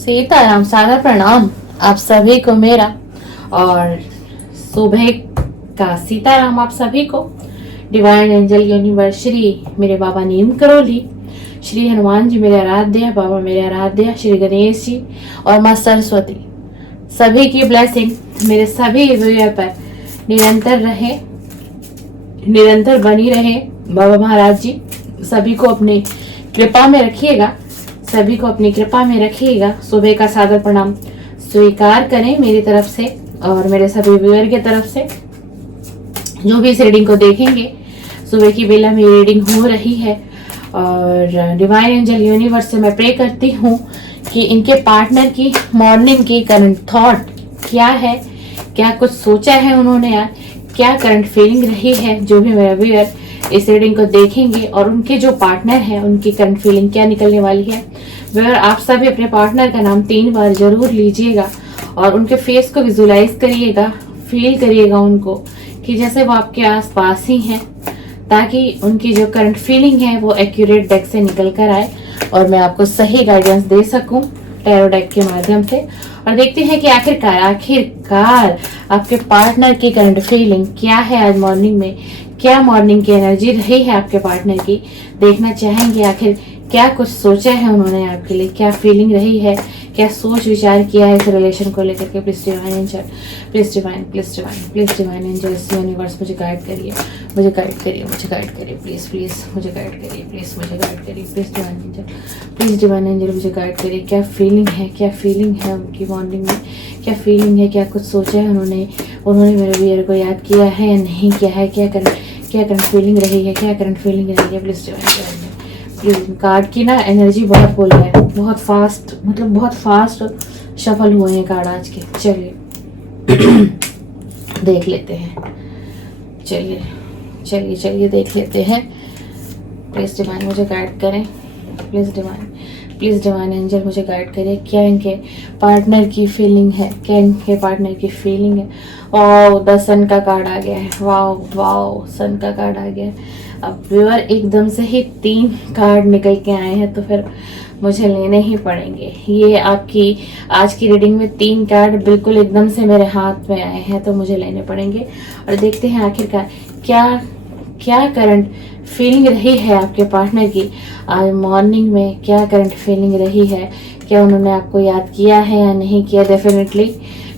सीताराम सादर प्रणाम आप सभी को मेरा। और सुबह का सीताराम आप सभी को। डिवाइन एंजल यूनिवर्स श्री मेरे बाबा नीम करोली, श्री हनुमान जी मेरे आराध्य, बाबा मेरे आराध्य, श्री गणेश जी और माँ सरस्वती, सभी की ब्लेसिंग मेरे सभी व्यूअर पर निरंतर रहे, निरंतर बनी रहे। बाबा महाराज जी सभी को अपनी कृपा में रखिएगा, सभी को अपनी कृपा में रखिएगा। सुबह का सादर प्रणाम स्वीकार करें मेरी तरफ से और मेरे सभी व्यूअर की तरफ से जो भी इस रीडिंग को देखेंगे। सुबह की बेला में रीडिंग हो रही है और डिवाइन एंजल यूनिवर्स से मैं प्रे करती हूँ कि इनके पार्टनर की मॉर्निंग की करंट थॉट क्या है, क्या कुछ सोचा है उन्होंने यार, क्या करंट फीलिंग रही है। जो भी मेरा व्यूअर इस रीडिंग को देखेंगे और उनके जो पार्टनर हैं उनकी करंट फीलिंग क्या निकलने वाली है। व्यूअर आप सभी अपने पार्टनर का नाम 3 बार जरूर लीजिएगा और उनके फेस को विजुलाइज करिएगा, फील करिएगा उनको कि जैसे वो आपके आस पास ही हैं, ताकि उनकी जो करंट फीलिंग है वो एक्यूरेट डेक से निकल कर आए और मैं आपको सही गाइडेंस दे सकूं टैरो डेक के माध्यम से। और देखते हैं कि आखिरकार आपके पार्टनर की करंट फीलिंग क्या है आज मॉर्निंग में, क्या मॉर्निंग की एनर्जी रही है आपके पार्टनर की। देखना चाहेंगे आखिर क्या कुछ सोचा है उन्होंने आपके लिए, क्या फीलिंग रही है, क्या सोच विचार किया है इस रिलेशन को लेकर के। Please divine angel, please divine, please divine, please divine angel universe मुझे गाइड करिए, मुझे गाइड करिए, मुझे गाइड करिए, प्लीज प्लीज मुझे गाइड करिए, प्लीज मुझे गाइड करिए, please divine angel, please divine angel मुझे गाइड करिए। क्या फीलिंग है, क्या फीलिंग है उनकी मॉर्निंग में, क्या फीलिंग है, क्या कुछ सोचा है उन्होंने, उन्होंने मेरे वियर को याद किया है या नहीं किया है, क्या करंट फीलिंग रही है, क्या करंट फीलिंग रही है। Please divine please. कार्ड की ना एनर्जी बहुत बोल रहा है, बहुत फास्ट, मतलब बहुत फास्ट शफल हुए हैं कार्ड आज के। चलिए देख लेते हैं, चलिए चलिए चलिए देख लेते हैं। प्लीज डिवाइन मुझे गाइड करें, please divine, please divine angel मुझे गाइड करिए। क्या इनके पार्टनर की फीलिंग है, क्या इनके पार्टनर की फीलिंग है। वाओ, द सन का कार्ड आ गया है। वाओ वाओ, सन का कार्ड आ गया है। अब व्यूअर एकदम से ही 3 कार्ड निकल के आए हैं तो फिर मुझे लेने ही पड़ेंगे। ये आपकी आज की रीडिंग में 3 कार्ड बिल्कुल एकदम से मेरे हाथ में आए हैं तो मुझे लेने पड़ेंगे। और देखते हैं आखिरकार क्या क्या करंट फीलिंग रही है आपके पार्टनर की आज मॉर्निंग में, क्या करंट फीलिंग रही है, क्या उन्होंने आपको याद किया है या नहीं किया।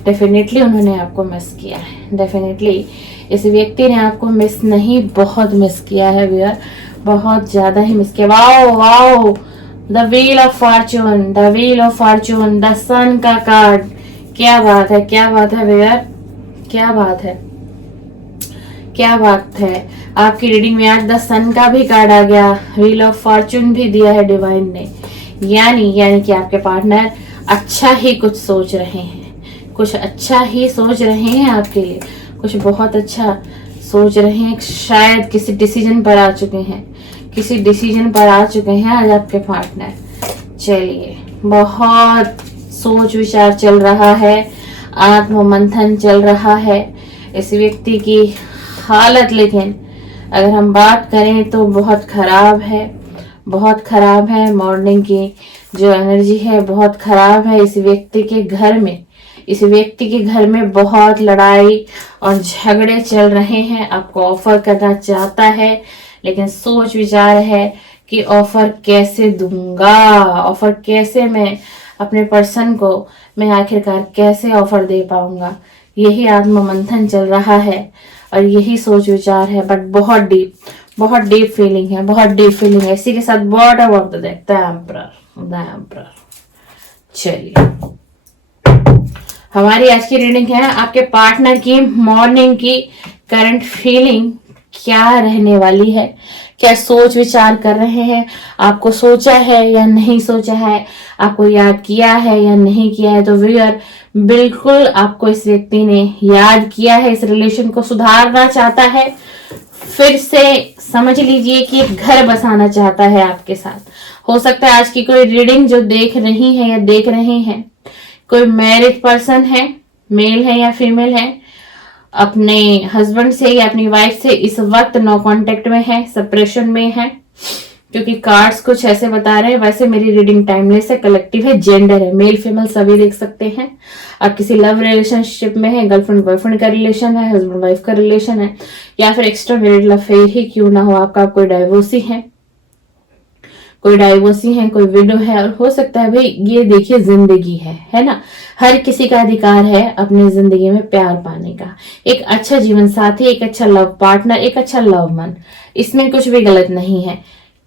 डेफिनेटली उन्होंने आपको मिस किया है। डेफिनेटली इस व्यक्ति ने आपको मिस नहीं, बहुत मिस किया है व्यूअर, बहुत ज्यादा ही मिस किया। Wow wow, the wheel of fortune, the wheel of fortune, the sun का कार्ड। क्या बात है, क्या बात है व्यूअर, क्या बात है, क्या बात है। आपकी रीडिंग में आज द सन का भी कार्ड आ गया, व्हील ऑफ फॉर्चून भी दिया है डिवाइन ने। यानी कि आपके पार्टनर अच्छा ही कुछ सोच रहे हैं, कुछ अच्छा ही सोच रहे हैं आपके लिए, कुछ बहुत अच्छा सोच रहे हैं। शायद किसी डिसीजन पर आ चुके हैं, किसी डिसीजन पर आ चुके हैं आज आपके पार्टनर। चलिए, बहुत सोच विचार चल रहा है, आत्म मंथन चल रहा है इस व्यक्ति की हालत। लेकिन अगर हम बात करें तो बहुत खराब है, बहुत खराब है। मॉर्निंग की जो एनर्जी है बहुत खराब है इस व्यक्ति के घर में। इस व्यक्ति के घर में बहुत लड़ाई और झगड़े चल रहे हैं। आपको ऑफर करना चाहता है लेकिन सोच विचार है कि ऑफर कैसे दूंगा, ऑफर कैसे मैं अपने पर्सन को मैं आखिरकार कैसे ऑफर दे पाऊंगा। यही आत्म मंथन चल रहा है और यही सोच विचार है। बट बहुत डीप फीलिंग है, बहुत डीप फीलिंग है। इसी के साथ bottom of the deck, the emperor. चलिए, हमारी आज की रीडिंग है आपके पार्टनर की मॉर्निंग की करंट फीलिंग क्या रहने वाली है, क्या सोच विचार कर रहे हैं, आपको सोचा है या नहीं सोचा है, आपको याद किया है या नहीं किया है। तो व्यूअर, बिल्कुल आपको इस व्यक्ति ने याद किया है, इस रिलेशन को सुधारना चाहता है, फिर से समझ लीजिए कि एक घर बसाना चाहता है आपके साथ। हो सकता है आज की कोई रीडिंग जो देख रही है या देख रहे हैं, कोई मैरिड पर्सन है, मेल है या फीमेल है, अपने हस्बैंड से या अपनी वाइफ से इस वक्त नो कांटेक्ट में है, सेपरेशन में है। क्योंकि कार्ड्स कुछ ऐसे बता रहे हैं। वैसे मेरी रीडिंग टाइमलेस है, कलेक्टिव है, जेंडर है, मेल फीमेल सभी देख सकते हैं। आप किसी लव रिलेशनशिप में है, गर्लफ्रेंड बॉयफ्रेंड का रिलेशन है, हस्बैंड वाइफ का रिलेशन है, या फिर एक्स्ट्रा मैरिड अफेयर ही क्यों ना हो आपका, कोई डाइवोर्सी है, कोई विडो है, और हो सकता है भाई ये देखिए जिंदगी है ना। हर किसी का अधिकार है अपनी जिंदगी में प्यार पाने का, एक अच्छा जीवन साथी, एक अच्छा लव पार्टनर, एक अच्छा लव मन, इसमें कुछ भी गलत नहीं है।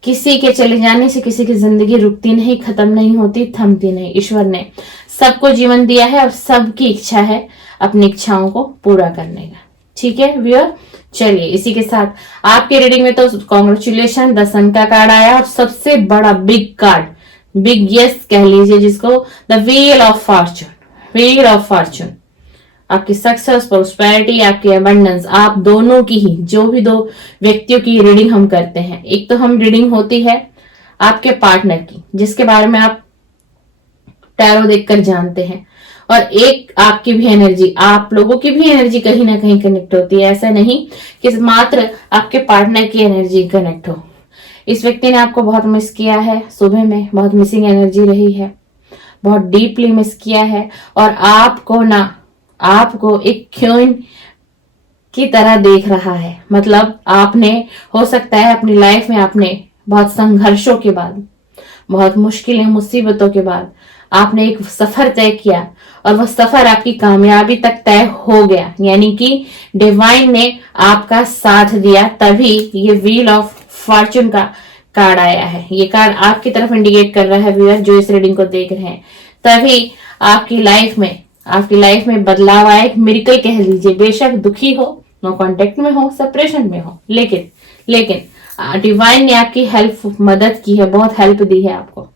किसी के चले जाने से किसी की जिंदगी रुकती नहीं, खत्म नहीं होती, थमती नहीं। ईश्वर ने सबको जीवन दिया है और सबकी इच्छा है अपनी इच्छाओं को पूरा करने का। ठीक है व्यूअर, चलिए इसी के साथ आपके रीडिंग में तो कॉन्ग्रेचुलेशन, द सन का कार्ड आया, और सबसे बड़ा बिग कार्ड, बिग यस कह लीजिए जिसको, the wheel of Fortune. Wheel of Fortune आपकी सक्सेस, प्रोस्पेरिटी, आपकी अबंडेंस, आप दोनों की ही, जो भी दो व्यक्तियों की रीडिंग हम करते हैं, एक तो हम रीडिंग होती है आपके पार्टनर की जिसके बारे में आप टैरो देखकर जानते हैं, और एक आपकी भी एनर्जी, आप लोगों की भी एनर्जी कहीं ना कहीं कनेक्ट होती है। ऐसा नहीं कि मात्र आपके पार्टनर की एनर्जी कनेक्ट हो। इस व्यक्ति ने आपको बहुत मिस किया है, सुबह में बहुत मिसिंग एनर्जी रही है, बहुत डीपली मिस किया है, और आपको एक क्वीन की तरह देख रहा है। मतलब आपने, हो सकता है अपनी लाइफ में आपने बहुत संघर्षों के बाद, बहुत मुश्किलें मुसीबतों के बाद आपने एक सफर तय किया, और वह सफर आपकी कामयाबी तक तय हो गया, यानी कि डिवाइन ने आपका साथ दिया, तभी ये व्हील ऑफ फॉर्चून का कार्ड आया है। ये कार्ड आपकी तरफ इंडिकेट कर रहा है व्यूअर जो इस रीडिंग को देख रहे हैं, तभी आपकी लाइफ में बदलाव आए, एक मिरेकल कह लीजिए। बेशक दुखी हो, नो कांटेक्ट में हो, सेपरेशन में हो, लेकिन डिवाइन ने आपकी मदद की है, बहुत हेल्प दी है आपको।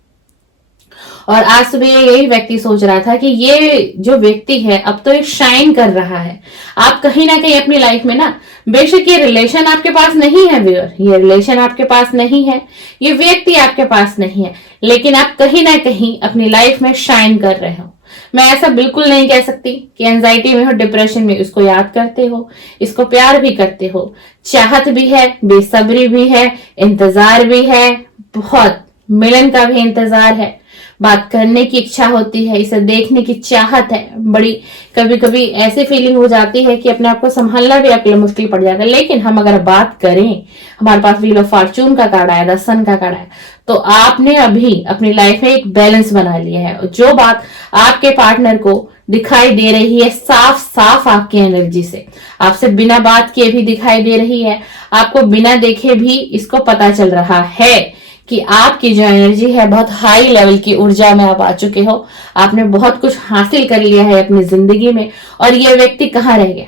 और आज सुबह यही व्यक्ति सोच रहा था कि ये जो व्यक्ति है अब तो ये शाइन कर रहा है। आप कहीं ना कहीं अपनी लाइफ में ना, बेशक ये रिलेशन आपके पास नहीं है व्यूअर, ये रिलेशन आपके पास नहीं है, ये व्यक्ति आपके पास नहीं है, लेकिन आप कहीं ना कहीं अपनी लाइफ में शाइन कर रहे हो। मैं ऐसा बिल्कुल नहीं कह सकती कि एंजाइटी में हो, डिप्रेशन में, इसको याद करते हो, इसको प्यार भी करते हो, चाहत भी है, बेसब्री भी है, इंतजार भी है, बहुत मिलन का भी इंतजार है, बात करने की इच्छा होती है, इसे देखने की चाहत है बड़ी। कभी कभी ऐसी फीलिंग हो जाती है कि अपने आप को संभालना भी आपके लिए मुश्किल पड़ जाता है। लेकिन हम अगर बात करें, हमारे पास व्हील ऑफ फॉर्चून का कार्ड आया, द सन का कार्ड आया, तो आपने अभी अपनी लाइफ में एक बैलेंस बना लिया है। जो बात आपके पार्टनर को दिखाई दे रही है साफ साफ आपकी एनर्जी से, आपसे बिना बात किए भी दिखाई दे रही है, आपको बिना देखे भी इसको पता चल रहा है कि आपकी जो एनर्जी है बहुत हाई लेवल की ऊर्जा में आप आ चुके हो, आपने बहुत कुछ हासिल कर लिया है अपनी जिंदगी में, और ये व्यक्ति कहाँ रह गया।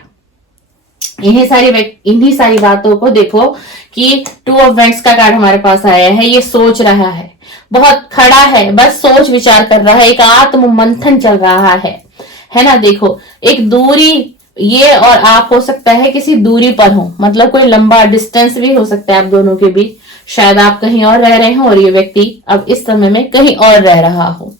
इन्हीं सारी बातों को देखो कि टू ऑफ वेंट्स का कार्ड हमारे पास आया है। ये सोच रहा है, बहुत खड़ा है, बस सोच विचार कर रहा है, एक आत्म मंथन चल रहा है ना। देखो एक दूरी, ये और आप हो सकता है किसी दूरी पर हो, मतलब कोई लंबा डिस्टेंस भी हो सकता है आप दोनों के बीच। शायद आप कहीं और रह रहे हो और ये व्यक्ति अब इस समय में कहीं और रह रहा हो,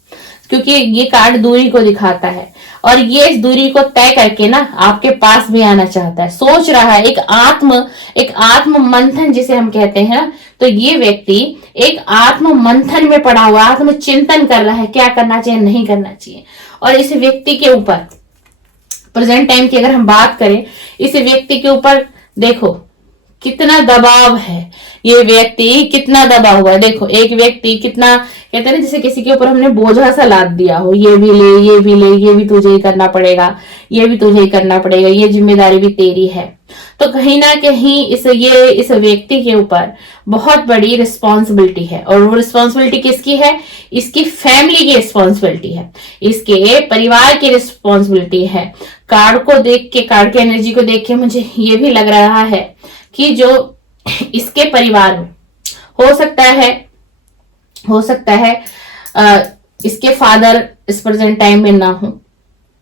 क्योंकि ये कार्ड दूरी को दिखाता है, और ये इस दूरी को तय करके ना आपके पास भी आना चाहता है, सोच रहा है, एक आत्म मंथन जिसे हम कहते हैं। तो ये व्यक्ति एक आत्म मंथन में पड़ा हुआ, आत्म चिंतन कर रहा है, क्या करना चाहिए, नहीं करना चाहिए। और इस व्यक्ति के ऊपर प्रेजेंट टाइम की अगर हम बात करें, इस व्यक्ति के ऊपर देखो कितना दबाव है, ये व्यक्ति कितना दबा हुआ है। देखो एक व्यक्ति कितना, कहते हैं ना जैसे किसी के ऊपर हमने बोझा सा लाद दिया हो, ये भी ले, ये भी ले, ये भी तुझे ही करना पड़ेगा, ये भी तुझे ही करना पड़ेगा, ये जिम्मेदारी भी तेरी है। तो कहीं ना कहीं इस व्यक्ति के ऊपर बहुत बड़ी रिस्पॉन्सिबिलिटी है, और वो रिस्पॉन्सिबिलिटी किसकी है, इसकी फैमिली की रिस्पॉन्सिबिलिटी है, इसके परिवार की रिस्पॉन्सिबिलिटी है। कार्ड को देख के, कार्ड की एनर्जी को देख के मुझे ये भी लग रहा है कि जो इसके परिवार में हो सकता है इसके फादर इस प्रेजेंट टाइम में ना हो,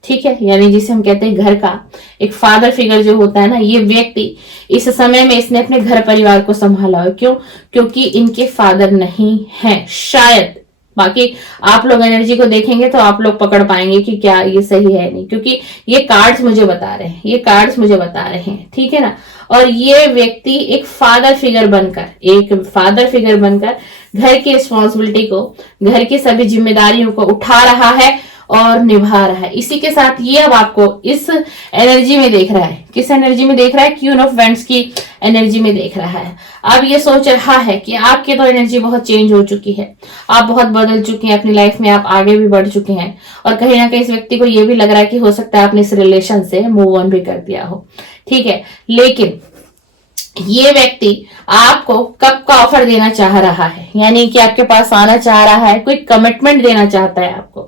ठीक है, यानी जिसे हम कहते हैं घर का एक फादर फिगर जो होता है ना, ये व्यक्ति इस समय में इसने अपने घर परिवार को संभाला हो। क्यों? क्योंकि इनके फादर नहीं है, शायद बाकी आप लोग एनर्जी को देखेंगे तो आप लोग पकड़ पाएंगे कि क्या ये सही है नहीं, क्योंकि ये कार्ड्स मुझे बता रहे हैं, ये कार्ड्स मुझे बता रहे हैं, ठीक है ना। और ये व्यक्ति एक फादर फिगर बनकर घर की रिस्पॉन्सिबिलिटी को, घर की सभी जिम्मेदारियों को उठा रहा है और निभा रहा है। इसी के साथ ये अब आपको इस एनर्जी में देख रहा है। किस एनर्जी में देख रहा है? क्वीन ऑफ वेंट्स की एनर्जी में देख रहा है। अब ये सोच रहा है कि आपकी तो एनर्जी बहुत चेंज हो चुकी है, आप बहुत बदल चुके हैं अपनी लाइफ में, आप आगे भी बढ़ चुके हैं, और कहीं ना कहीं इस व्यक्ति को ये भी लग रहा है कि हो सकता है आपने इस रिलेशन से मूव ऑन भी कर दिया हो, ठीक है। लेकिन ये व्यक्ति आपको कब का ऑफर देना चाह रहा है, यानी कि आपके पास आना चाह रहा है, कोई कमिटमेंट देना चाहता है आपको,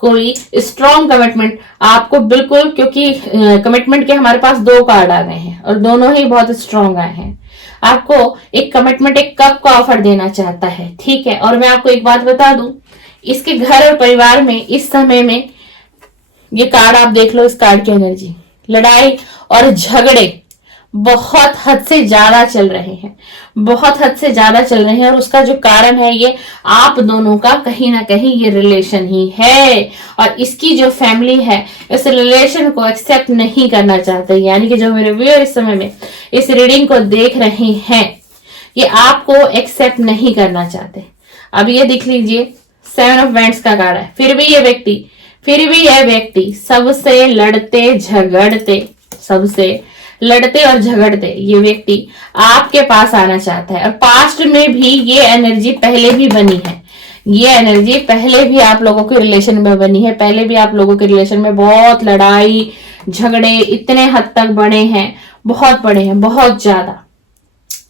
कोई स्ट्रॉन्ग कमिटमेंट आपको, बिल्कुल, क्योंकि कमिटमेंट के हमारे पास 2 कार्ड आ गए हैं और दोनों ही बहुत स्ट्रॉन्ग आए हैं। आपको एक कमिटमेंट, एक कब का ऑफर देना चाहता है, ठीक है। और मैं आपको एक बात बता दूं, इसके घर और परिवार में इस समय में ये कार्ड आप देख लो, इस कार्ड की एनर्जी, लड़ाई और झगड़े बहुत हद से ज्यादा चल रहे हैं, बहुत हद से ज्यादा चल रहे हैं। और उसका जो कारण है, ये आप दोनों का कहीं ना कहीं ये रिलेशन ही है, और इसकी जो फैमिली है इस रिलेशन को एक्सेप्ट नहीं करना चाहते। यानी कि जो मेरे व्यूअर इस समय में इस रीडिंग को देख रहे हैं, ये आपको एक्सेप्ट नहीं करना चाहते। अब ये देख लीजिए, 7 ऑफ वैंड्स का कार्ड है। फिर भी यह व्यक्ति सबसे लड़ते और झगड़ते ये व्यक्ति आपके पास आना चाहता है। और पास्ट में भी ये एनर्जी पहले भी बनी है, ये एनर्जी पहले भी आप लोगों के रिलेशन में बनी है, पहले भी आप लोगों के रिलेशन में बहुत लड़ाई झगड़े इतने हद तक बड़े हैं, बहुत बड़े हैं, बहुत ज्यादा।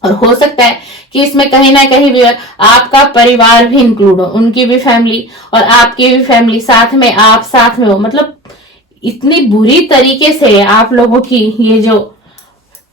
और हो सकता है कि इसमें कहीं ना कहीं भी आपका परिवार भी इंक्लूड हो, उनकी भी फैमिली और आपकी भी फैमिली साथ में, आप साथ में हो। मतलब इतनी बुरी तरीके से आप लोगों की ये जो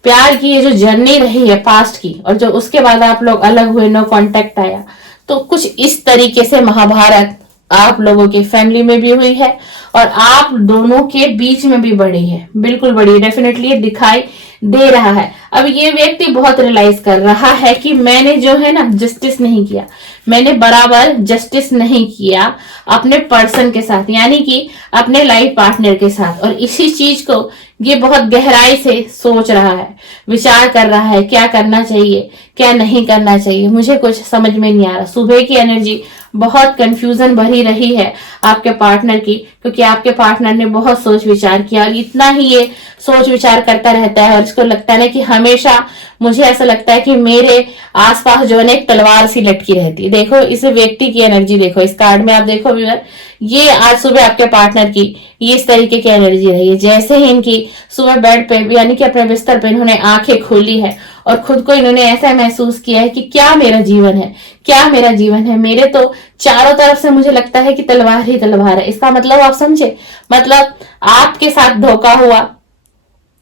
प्यार की ये जो जर्नी रही है पास्ट की, और जो उसके बाद आप लोग अलग हुए, नो कांटेक्ट आया, तो कुछ इस तरीके से महाभारत आप लोगों के फैमिली में भी हुई है और आप दोनों के बीच में भी बढ़ी है, बिल्कुल बढ़ी, डेफिनेटली दिखाई दे रहा है। अब ये व्यक्ति बहुत रियलाइज कर रहा है कि मैंने जो है ना जस्टिस नहीं किया, मैंने बराबर जस्टिस नहीं किया अपने पर्सन के साथ, यानी कि अपने लाइफ पार्टनर के साथ। और इसी चीज को ये बहुत गहराई से सोच रहा है, विचार कर रहा है, क्या करना चाहिए क्या नहीं करना चाहिए, मुझे कुछ समझ में नहीं आ रहा। सुबह की एनर्जी बहुत कंफ्यूजन भरी रही है आपके पार्टनर की, क्योंकि आपके पार्टनर ने बहुत सोच विचार किया, और इतना ही ये सोच विचार करता रहता है। और इसको लगता है ना कि हमेशा, मुझे ऐसा लगता है कि मेरे आसपास जो है एक तलवार सी लटकी रहती है। देखो इस व्यक्ति की एनर्जी देखो, इस कार्ड में आप देखो व्यूअर, ये आज सुबह आपके पार्टनर की ये इस तरीके की एनर्जी रही है। जैसे ही इनकी सुबह बेड पे यानी कि अपने बिस्तर पे इन्होंने आंखें खोली है और खुद को इन्होंने ऐसा महसूस किया है कि क्या मेरा जीवन है, क्या मेरा जीवन है, मेरे तो चारों तरफ से मुझे लगता है कि तलवार ही तलवार है। इसका मतलब आप समझे, मतलब आपके साथ धोखा हुआ,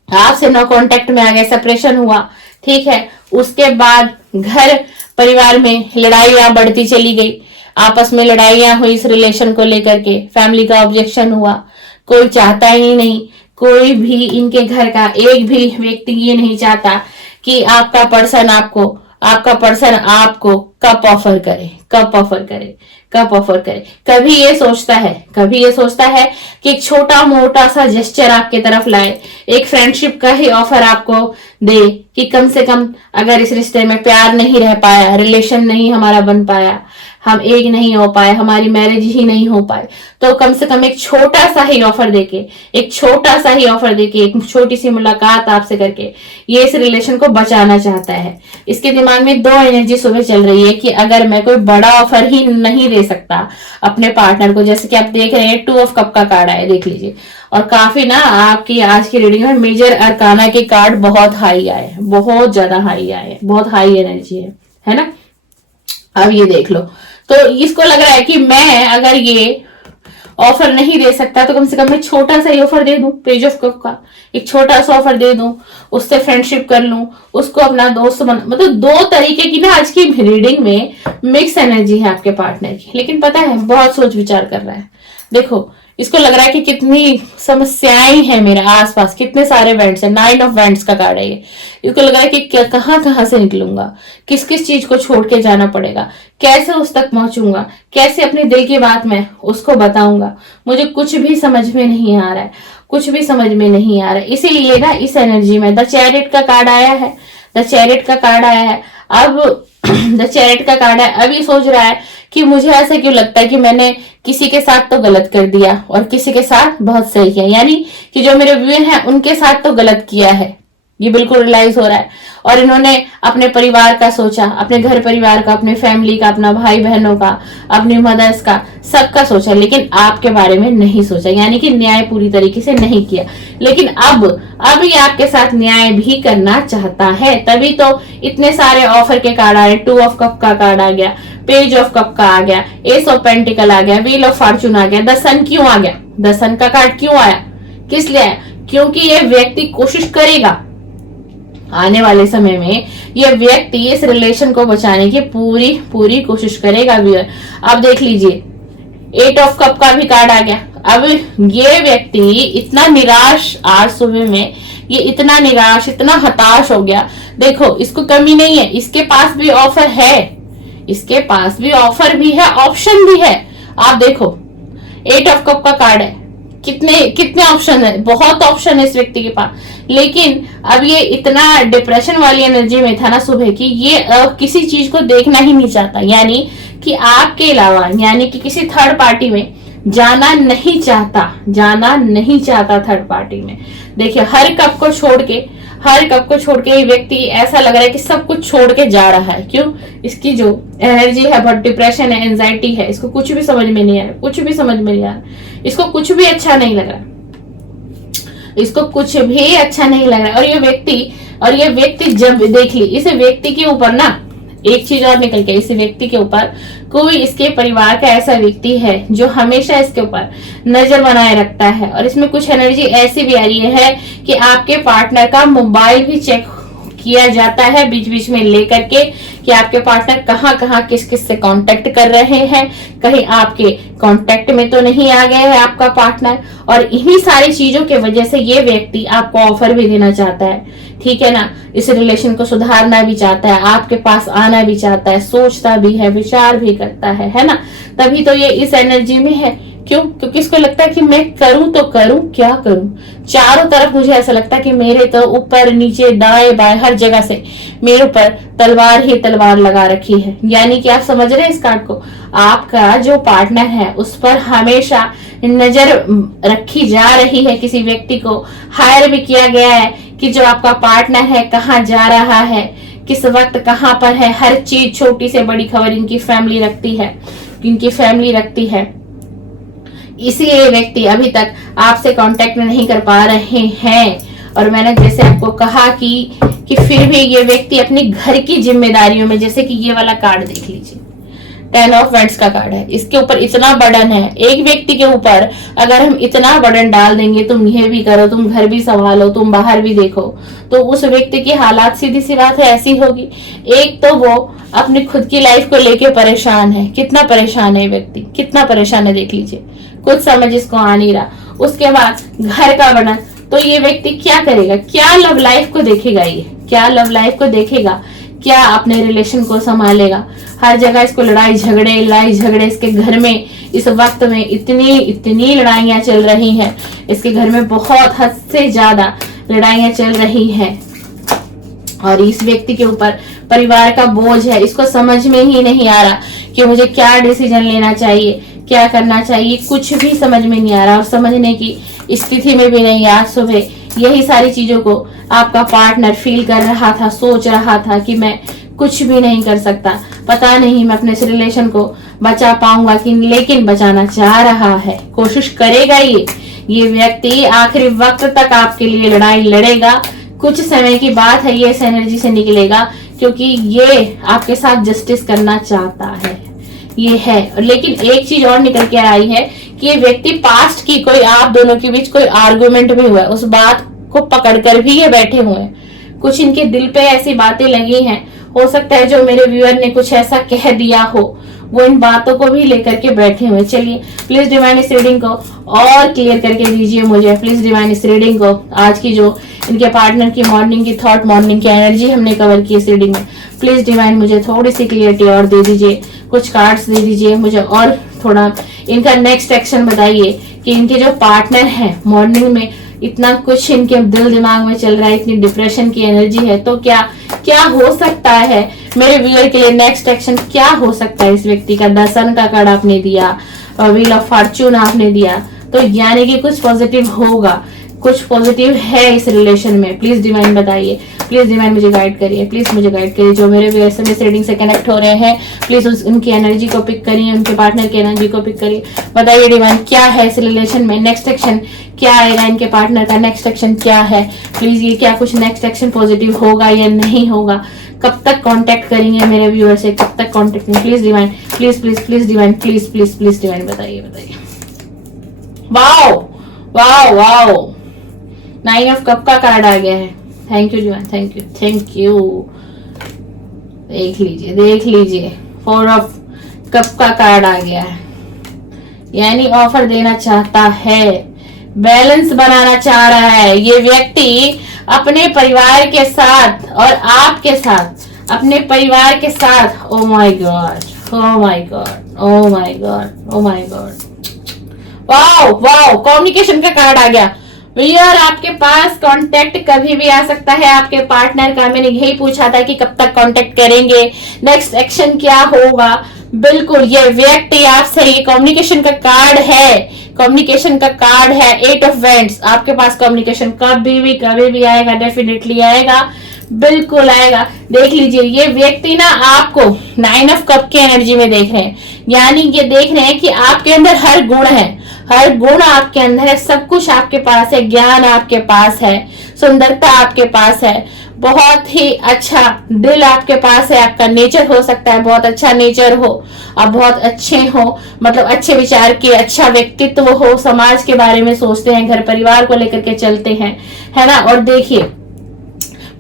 आपसे नो कांटेक्ट में आ गए, सेपरेशन हुआ, ठीक है। उसके बाद घर परिवार में लड़ाइयां बढ़ती चली गई, आपस में लड़ाइयां हुई इस रिलेशन को लेकर के, फैमिली का ऑब्जेक्शन हुआ, कोई चाहता ही नहीं, कोई भी इनके घर का एक भी व्यक्ति ये नहीं चाहता कि आपका पर्सन आपको कप ऑफर करे, कप ऑफर करे। कभी ये सोचता है कि एक छोटा मोटा सा जेस्चर आपके तरफ लाए, एक फ्रेंडशिप का ही ऑफर आपको दे कि कम से कम अगर इस रिश्ते में प्यार नहीं रह पाया, रिलेशन नहीं हमारा बन पाया, हम एक नहीं हो पाए, हमारी मैरिज ही नहीं हो पाए, तो कम से कम एक छोटा सा ही ऑफर देके, एक छोटी सी मुलाकात आपसे करके ये इस रिलेशन को बचाना चाहता है। इसके दिमाग में 2 एनर्जी सुबह चल रही है कि अगर मैं कोई बड़ा ऑफर ही नहीं दे सकता अपने पार्टनर को, जैसे कि आप देख रहे हैं 2 ऑफ कप का कार्ड है, देख लीजिए। और काफी ना आपकी आज की रीडिंग में मेजर अरकाना के कार्ड बहुत हाई आए, बहुत ज्यादा हाई आए, बहुत हाई एनर्जी है ना। अब ये देख लो, तो इसको लग रहा है कि मैं अगर ये ऑफर नहीं दे सकता तो कम से कम मैं छोटा सा ही ऑफर दे दूं, पेज ऑफ कप का एक छोटा सा ऑफर दे दूं, उससे फ्रेंडशिप कर लूं, उसको अपना दोस्त मतलब 2 तरीके की ना आज की रीडिंग में मिक्स एनर्जी है आपके पार्टनर की। लेकिन पता है बहुत सोच विचार कर रहा है। देखो इसको लग रहा है कि कितनी समस्याएं हैं मेरे आसपास, कितने सारे वेंट्स हैं, 9 ऑफ वेंट्स का कार्ड है ये। इसको लग रहा है कि कहां कहां से निकलूंगा, किस किस चीज को छोड़ के जाना पड़ेगा, कैसे उस तक पहुंचूंगा, कैसे अपने दिल की बात मैं उसको बताऊंगा, मुझे कुछ भी समझ में नहीं आ रहा है, कुछ भी समझ में नहीं आ रहा है। इसीलिए ना इस एनर्जी में द चैरियट का कार्ड आया है, द चैरियट का कार्ड आया है। अब द चैरियट का कार्ड है, अभी सोच रहा है कि मुझे ऐसा क्यों लगता है कि मैंने किसी के साथ तो गलत कर दिया और किसी के साथ बहुत सही किया, यानी कि जो मेरे व्यूअर हैं उनके साथ तो गलत किया है, ये बिल्कुल रियलाइज हो रहा है। और इन्होंने अपने परिवार का सोचा, अपने घर परिवार का, अपने फैमिली का, अपना भाई बहनों का, अपनी मदर्स का, सबका सोचा, लेकिन आपके बारे में नहीं सोचा, यानी कि न्याय पूरी तरीके से नहीं किया। लेकिन अब ये आपके साथ न्याय भी करना चाहता है, तभी तो इतने सारे ऑफर के कार्ड आ रहे। 2 ऑफ कप का कार्ड आ गया, पेज ऑफ कप का आ गया, एस ऑफ पेंटिकल आ गया, व्हील ऑफ फॉर्चून आ गया, द सन क्यों आ गया, द सन का कार्ड क्यों आया, किस लिए आया? क्योंकि ये व्यक्ति कोशिश करेगा आने वाले समय में, ये व्यक्ति इस रिलेशन को बचाने की पूरी पूरी कोशिश करेगा व्यूअर। अब देख लीजिए 8 ऑफ कप का भी कार्ड आ गया। अब ये व्यक्ति इतना निराश, आज सुबह में ये इतना निराश, इतना हताश हो गया। देखो इसको कमी नहीं है, इसके पास भी ऑफर है, इसके पास भी ऑफर भी है, ऑप्शन भी है। आप देखो 8 ऑफ कप का कार्ड है, कितने ऑप्शन है, बहुत ऑप्शन है इस व्यक्ति के पास। लेकिन अब ये इतना डिप्रेशन वाली एनर्जी में था ना सुबह की, ये किसी चीज को देखना ही नहीं चाहता, यानी कि आपके अलावा, यानी कि किसी थर्ड पार्टी में जाना नहीं चाहता थर्ड पार्टी में। देखिए हर कप को छोड़ के ये व्यक्ति ऐसा लग रहा है कि सब कुछ छोड़ के जा रहा है। क्यों? इसकी जो एनर्जी है बहुत डिप्रेशन है, एंजाइटी है, इसको कुछ भी समझ में नहीं आ रहा, इसको कुछ भी अच्छा नहीं लग रहा, इसको कुछ भी अच्छा नहीं लग रहा। और ये व्यक्ति जब देख ली, इस व्यक्ति के ऊपर ना एक चीज और निकल के, इस व्यक्ति के ऊपर कोई इसके परिवार का ऐसा व्यक्ति है जो हमेशा इसके ऊपर नजर बनाए रखता है। और इसमें कुछ एनर्जी ऐसी भी आ रही है कि आपके पार्टनर का मोबाइल भी चेक किया जाता है बीच बीच में लेकर के, कि आपके पार्टनर कहाँ कहाँ किस किस से कांटेक्ट कर रहे हैं, कहीं आपके कांटेक्ट में तो नहीं आ गया है आपका पार्टनर। और इन्हीं सारी चीजों के वजह से ये व्यक्ति आपको ऑफर भी देना चाहता है, ठीक है ना, इस रिलेशन को सुधारना भी चाहता है, आपके पास आना भी चाहता है, सोचता भी है, विचार भी करता है ना। तभी तो ये इस एनर्जी में है। क्यों? क्योंकि इसको लगता है कि मैं करूं तो करूं, क्या करूं, चारों तरफ मुझे ऐसा लगता है कि मेरे तो ऊपर नीचे दाएं बाएं हर जगह से मेरे ऊपर तलवार ही तलवार लगा रखी है। यानी कि आप समझ रहे हैं इस कार्ड को, आपका जो पार्टनर है उस पर हमेशा नजर रखी जा रही है, किसी व्यक्ति को हायर भी किया गया है कि जो आपका पार्टनर है कहाँ जा रहा है, किस वक्त कहाँ पर है, हर चीज छोटी से बड़ी खबर इनकी फैमिली रखती है। इसलिए व्यक्ति अभी तक आपसे कांटेक्ट नहीं कर पा रहे हैं। और मैंने जैसे आपको कहा कि फिर भी ये व्यक्ति अपनी घर की जिम्मेदारियों में, जैसे कि ये वाला कार्ड देख लीजिए, 10 ऑफ वेंट्स का कार्ड है, इसके ऊपर इतना बर्डन है। एक व्यक्ति के ऊपर अगर हम इतना बर्डन डाल देंगे, तुम ये भी करो, तुम घर भी संभालो, तुम बाहर भी देखो, तो उस व्यक्ति की हालात सीधी सी बात है ऐसी होगी। एक तो वो अपनी खुद की लाइफ को लेके परेशान है, कितना परेशान है व्यक्ति, कितना परेशान है देख लीजिए, कुछ समझ इसको आ नहीं रहा। उसके बाद घर का बर्डन, तो ये व्यक्ति क्या करेगा, क्या लव लाइफ को देखेगा, क्या अपने रिलेशन को संभालेगा। हर जगह इसको लड़ाई झगड़े इसके घर में इस वक्त में इतनी लड़ाइयां चल रही हैं, इसके घर में बहुत हद से ज्यादा लड़ाइयां चल रही हैं। और इस व्यक्ति के ऊपर परिवार का बोझ है, इसको समझ में ही नहीं आ रहा कि मुझे क्या डिसीजन लेना चाहिए, क्या करना चाहिए, कुछ भी समझ में नहीं आ रहा और समझने की स्थिति में भी नहीं। आज सुबह यही सारी चीजों को आपका पार्टनर फील कर रहा था, सोच रहा था कि मैं कुछ भी नहीं कर सकता, पता नहीं मैं अपने इस रिलेशन को बचा पाऊंगा कि, लेकिन बचाना चाह रहा है, कोशिश करेगा। ये व्यक्ति आखिरी वक्त तक आपके लिए लड़ाई लड़ेगा। कुछ समय की बात है, ये इस एनर्जी से निकलेगा, क्योंकि ये आपके साथ जस्टिस करना चाहता है, ये है। लेकिन एक चीज और निकल के आई है कि ये व्यक्ति पास्ट की कोई आप दोनों के बीच कोई आर्गुमेंट भी हुआ है, उस बात को पकड़कर भी ये बैठे हुए हैं। कुछ इनके दिल पे ऐसी बातें लगी हैं, हो सकता है जो मेरे व्यूअर ने कुछ ऐसा कह दिया हो, वो इन बातों को भी लेकर के बैठे हुए। चलिए प्लीज डिवाइन इस रीडिंग को और क्लियर करके दीजिए मुझे, प्लीज डिवाइन इस रीडिंग को। आज की जो इनके पार्टनर की मॉर्निंग की थॉट, मॉर्निंग की एनर्जी हमने कवर की इस रीडिंग में, प्लीज डिवाइन मुझे थोड़ी सी क्लियरिटी और दे दीजिए, कुछ कार्ड्स दे दीजिए मुझे और थोड़ा इनका नेक्स्ट एक्शन बताइए कि इनके जो पार्टनर है मॉर्निंग में इतना कुछ इनके दिल दिमाग में चल रहा है, इतनी डिप्रेशन की एनर्जी है, तो क्या क्या हो सकता है मेरे व्यूअर के लिए नेक्स्ट एक्शन क्या हो सकता है इस व्यक्ति का। द सन का कार्ड आपने दिया, व्हील ऑफ फॉर्च्यून आपने दिया, तो यानी कि कुछ पॉजिटिव होगा, कुछ पॉजिटिव है इस रिलेशन में। प्लीज डिवाइन बताइए, प्लीज डिवाइन मुझे गाइड करिए, प्लीज मुझे गाइड करिए। जो मेरे व्यूअर्स इस रीडिंग से कनेक्ट हो रहे हैं प्लीज उनकी एनर्जी को पिक करिए, उनके पार्टनर की एनर्जी को पिक करिए। बताइए डिवाइन क्या है इस रिलेशन में, नेक्स्ट एक्शन क्या आएगा, इनके पार्टनर का नेक्स्ट एक्शन क्या है। प्लीज ये क्या कुछ नेक्स्ट एक्शन पॉजिटिव होगा या नहीं होगा, कब तक कांटेक्ट करेंगे मेरे व्यूअर से, कब तक कांटेक्ट करेंगे। Please divine, please please please divine, please please please divine बताइए बताइए। Wow wow wow, 9 of cup का कार्ड आ गया है। Thank you divine, thank you thank you. देख लीजिए 4 ऑफ कप का कार्ड आ गया है, यानी ऑफर देना चाहता है, बैलेंस बनाना चाह रहा है ये व्यक्ति अपने परिवार के साथ और आपके साथ, अपने परिवार के साथ। Oh my God, oh my God, oh my God, oh my God, wow wow, communication का कार्ड आ गया। यार आपके पास कांटेक्ट कभी भी आ सकता है आपके पार्टनर का। मैंने यही पूछा था कि कब तक कांटेक्ट करेंगे, नेक्स्ट एक्शन क्या होगा। बिल्कुल ये व्यक्ति आपसे, ये कम्युनिकेशन का कार्ड है, कम्युनिकेशन का कार्ड है 8 ऑफ वेंट्स। आपके पास कम्युनिकेशन कभी भी आएगा, डेफिनेटली आएगा, बिल्कुल आएगा। देख लीजिए ये व्यक्ति ना आपको 9 ऑफ कप की एनर्जी में देख रहे हैं, यानी ये देख रहे हैं कि आपके अंदर हर गुण है, हर गुण आपके अंदर है, सब कुछ आपके पास है, ज्ञान आपके पास है, सुंदरता आपके पास है, बहुत ही अच्छा दिल आपके पास है। आपका नेचर हो सकता है बहुत अच्छा नेचर हो, आप बहुत अच्छे हो, मतलब अच्छे विचार के, अच्छा व्यक्तित्व हो, समाज के बारे में सोचते हैं, घर परिवार को लेकर के चलते हैं, है ना। और देखिए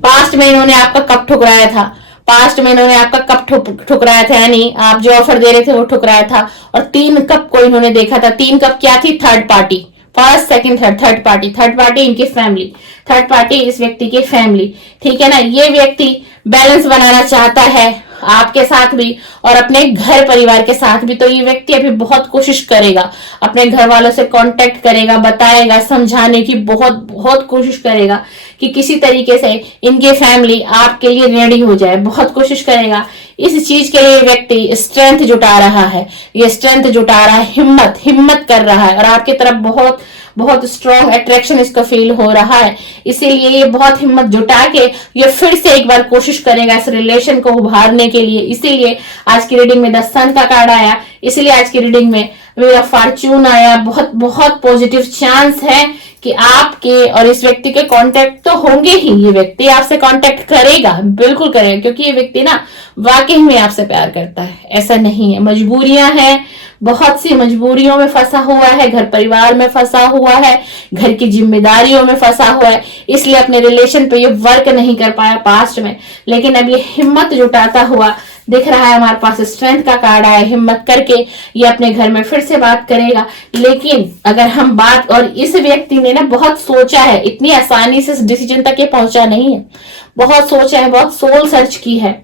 पास्ट में इन्होंने आपका कब ठुकराया था, पास्ट में इन्होंने आपका कप ठुकराया था, यानी आप जो ऑफर दे रहे थे वो ठुकराया था। और 3 कप को इन्होंने देखा था। 3 कप क्या थी, third party, first second third, third party इनकी फैमिली, थर्ड पार्टी इस व्यक्ति की फैमिली, ठीक है ना। ये व्यक्ति बैलेंस बनाना चाहता है आपके साथ भी और अपने घर परिवार के साथ भी। तो ये व्यक्ति अभी बहुत कोशिश करेगा, अपने घर वालों से कांटेक्ट करेगा, बताएगा, समझाने की बहुत बहुत कोशिश करेगा कि किसी तरीके से इनकी फैमिली आपके लिए रेडी हो जाए, बहुत कोशिश करेगा। इस चीज के लिए व्यक्ति स्ट्रेंथ जुटा रहा है, ये स्ट्रेंथ जुटा रहा है, हिम्मत कर रहा है, और आपकी तरफ बहुत बहुत स्ट्रॉन्ग अट्रैक्शन इसको फील हो रहा है। इसीलिए ये बहुत हिम्मत जुटा के ये फिर से एक बार कोशिश करेगा इस रिलेशन को उभारने के लिए। इसीलिए आज की रीडिंग में द सन का कार्ड आया, इसलिए आज की रीडिंग में व्हील ऑफ फॉर्च्यून आया। बहुत बहुत पॉजिटिव चांस है कि आपके और इस व्यक्ति के कांटेक्ट तो होंगे ही, ये व्यक्ति आपसे कांटेक्ट करेगा, बिल्कुल करेगा, क्योंकि ये व्यक्ति ना वाकई में आपसे प्यार करता है, ऐसा नहीं है। मजबूरियां हैं, बहुत सी मजबूरियों में फंसा हुआ है, घर परिवार में फंसा हुआ है, घर की जिम्मेदारियों में फंसा हुआ है, इसलिए अपने रिलेशन पे ये वर्क नहीं कर पाया पास्ट में। लेकिन अब ये हिम्मत जुटाता हुआ दिख रहा है, हमारे पास स्ट्रेंथ का कार्ड आया, हिम्मत करके ये अपने घर में फिर से बात करेगा। लेकिन अगर हम बात, और इस व्यक्ति ने ना बहुत सोचा है, इतनी आसानी से इस डिसीजन तक ये पहुंचा नहीं है, बहुत सोचा है, बहुत सोल सर्च की है।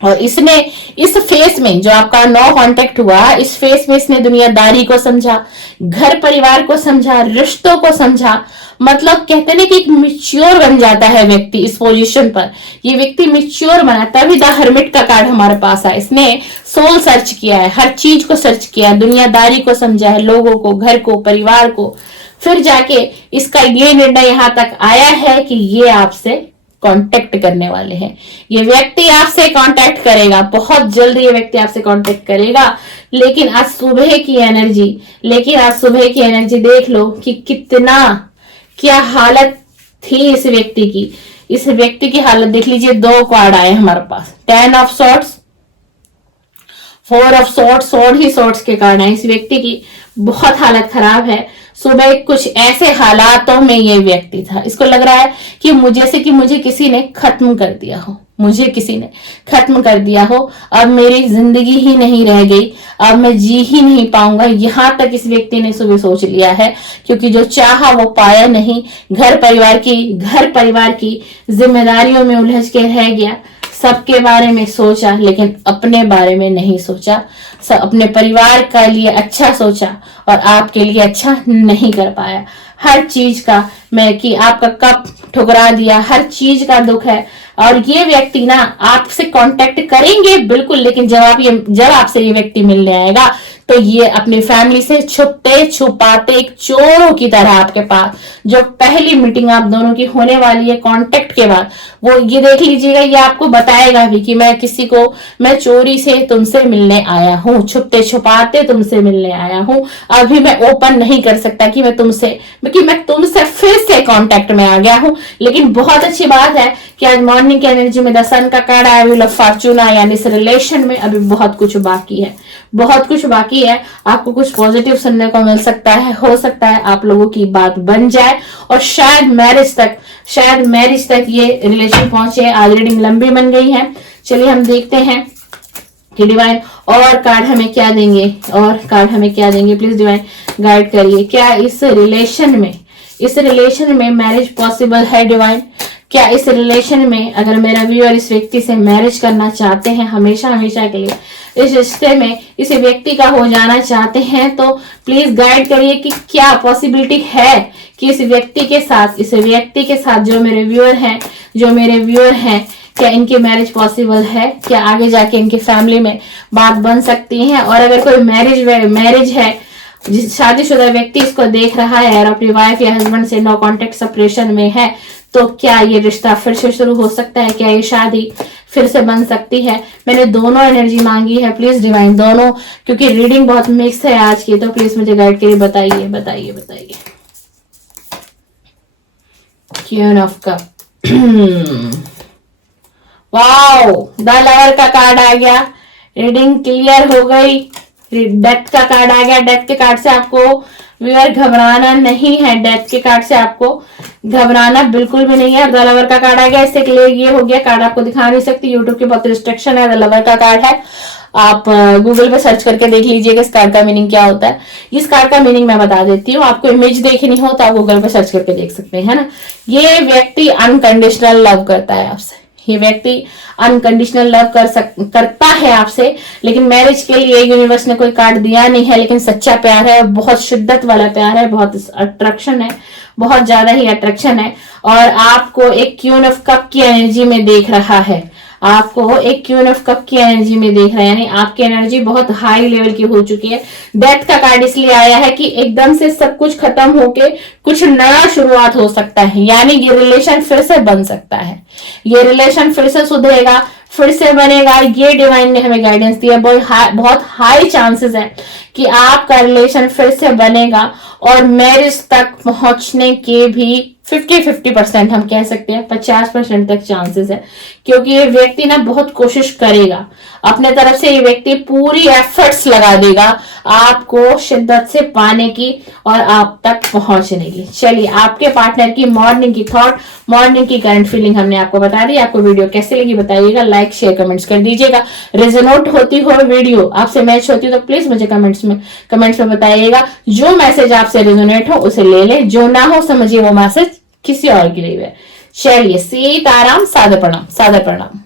और इसने इस फेस में जो आपका 9 कांटेक्ट हुआ, इस फेस में इसने दुनियादारी को समझा, घर परिवार को समझा, रिश्तों को समझा। मतलब कहते हैं कि एक मिच्योर बन जाता है व्यक्ति इस पोजीशन पर, ये व्यक्ति मिच्योर बना, तभी द हर्मिट का कार्ड हमारे पास है। इसने सोल सर्च किया है, हर चीज को सर्च किया है, दुनियादारी को समझा है, लोगों को, घर को, परिवार को, फिर जाके इसका ये निर्णय यहां तक आया है कि ये आपसे कांटेक्ट करने वाले हैं। ये व्यक्ति आपसे कांटेक्ट करेगा, बहुत जल्दी ये व्यक्ति आपसे कांटेक्ट करेगा। लेकिन आज सुबह की एनर्जी देख लो कि कितना, क्या हालत थी इस व्यक्ति की। इस व्यक्ति की हालत देख लीजिए, 2 कार्ड आए हमारे पास, 10 of swords, 4 of swords, sword he swords के कार्ड है। इस व्यक्ति की बहुत हालत खराब है, सुबह कुछ ऐसे हालातों में ये व्यक्ति था, इसको लग रहा है कि मुझे किसी ने खत्म कर दिया हो, मुझे किसी ने खत्म कर दिया हो, अब मेरी जिंदगी ही नहीं रह गई, अब मैं जी ही नहीं पाऊंगा, यहां तक इस व्यक्ति ने सुबह सोच लिया है। क्योंकि जो चाहा वो पाया नहीं, घर परिवार की जिम्मेदारियों में उलझ के रह गया, सबके बारे में सोचा लेकिन अपने बारे में नहीं सोचा, अपने परिवार के लिए अच्छा सोचा और आपके लिए अच्छा नहीं कर पाया। हर चीज का मैं कि आपका कप ठुकरा दिया, हर चीज का दुख है। और ये व्यक्ति ना आपसे कांटेक्ट करेंगे बिल्कुल, लेकिन जब आपसे ये व्यक्ति मिलने आएगा तो ये अपनी फैमिली से छुपते छुपाते एक चोरों की तरह आपके पास, जो पहली मीटिंग आप दोनों की होने वाली है कांटेक्ट के बाद, वो ये देख लीजिएगा, ये आपको बताएगा भी कि मैं चोरी से तुमसे मिलने आया हूँ, छुपते छुपाते तुमसे मिलने आया हूँ, अभी मैं ओपन नहीं कर सकता कि मैं तुमसे फिर से कांटेक्ट में आ गया हूँ। लेकिन बहुत अच्छी बात है कि आज मॉर्निंग की एनर्जी में द सन का कार्ड आया, व्हील ऑफ फॉर्च्यून, यानी इस रिलेशन में अभी बहुत कुछ बाकी है, बहुत कुछ बाकी है। आपको कुछ पॉजिटिव सुनने को मिल सकता है, हो सकता है आप लोगों की बात बन जाए और शायद मैरिज तक ये रिलेशन पहुंचे। आज रीडिंग लंबी बन गई है, चलिए हम देखते हैं कि डिवाइन और कार्ड हमें क्या देंगे, प्लीज डिवाइन गाइड करिए। क्या इस रिलेशन में मैरिज पॉसिबल है डिवाइन? क्या इस रिलेशन में अगर मेरा व्यूअर इस व्यक्ति से मैरिज करना चाहते हैं, हमेशा के लिए इस रिश्ते में इस व्यक्ति का हो जाना चाहते हैं, तो प्लीज गाइड करिए कि क्या पॉसिबिलिटी है कि इस व्यक्ति के साथ जो मेरे व्यूअर हैं क्या इनकी मैरिज पॉसिबल है? क्या आगे जाके इनकी फैमिली में बात बन सकती है? और अगर कोई मैरिज है, शादीशुदा व्यक्ति इसको देख रहा है और अपनी वाइफ या हस्बैंड से नो कॉन्टेक्ट सेपरेशन में है, तो क्या ये रिश्ता फिर से शुरू हो सकता है? क्या ये शादी फिर से बन सकती है? मैंने दोनों एनर्जी मांगी है, प्लीज डिवाइन दोनों, क्योंकि रीडिंग बहुत मिक्स है आज की, तो प्लीज मुझे गाइड करिए, बताइए। Queen of cup wow, the lover का कार्ड आ गया, रीडिंग क्लियर हो गई। डेथ का कार्ड आ गया, डेथ के कार्ड से आपको व्यूअर घबराना नहीं है, डेथ के कार्ड से आपको घबराना बिल्कुल भी नहीं है। द लवर का कार्ड आ गया, इससे क्लियर ये हो गया, कार्ड आपको दिखा नहीं सकती, यूट्यूब की बहुत रिस्ट्रिक्शन है। द लवर का कार्ड है, आप गूगल पे सर्च करके देख लीजिएगा इस कार्ड का मीनिंग क्या होता है। इस कार्ड का मीनिंग मैं बता देती हूँ, आपको इमेज देखनी हो तो आप गूगल पे सर्च करके देख सकते हैं ना। ये व्यक्ति अनकंडीशनल लव करता है आपसे, ये व्यक्ति अनकंडीशनल लव करता है आपसे, लेकिन मैरिज के लिए यूनिवर्स ने कोई कार्ड दिया नहीं है, लेकिन सच्चा प्यार है, बहुत शिद्दत वाला प्यार है, बहुत अट्रैक्शन है, बहुत ज्यादा ही अट्रैक्शन है। और आपको एक क्वीन ऑफ कप की एनर्जी में देख रहा है, यानी आपकी एनर्जी बहुत हाई लेवल की हो चुकी है। डेथ का कार्ड इसलिए आया है कि एकदम से सब कुछ खत्म होके कुछ नया शुरुआत हो सकता है, यानी ये रिलेशन फिर से बन सकता है, ये रिलेशन फिर से सुधरेगा, फिर से बनेगा। ये डिवाइन ने हमें गाइडेंस दिया, बहुत हाई चांसेस है कि आपका रिलेशन फिर से बनेगा और मैरिज तक पहुंचने के भी 50-50% हम कह सकते हैं, 50% तक चांसेस है, क्योंकि ये व्यक्ति ना बहुत कोशिश करेगा अपने तरफ से, ये व्यक्ति पूरी एफर्ट्स लगा देगा आपको शिद्दत से पाने की और आप तक पहुंचने की। चलिए, आपके पार्टनर की मॉर्निंग की थॉट, मॉर्निंग की करंट फीलिंग हमने आपको बता दी। आपको वीडियो कैसे लगी बताइएगा, लाइक शेयर कमेंट्स कर दीजिएगा। रेजोनेट होती हो वीडियो, आपसे मैच होती हो तो प्लीज मुझे कमेंट्स में बताइएगा। जो मैसेज आपसे रेजोनेट हो उसे ले ले, जो ना हो समझिए वो मैसेज किसी और के लिए है। चलिए, सीताराम, सादर प्रणाम।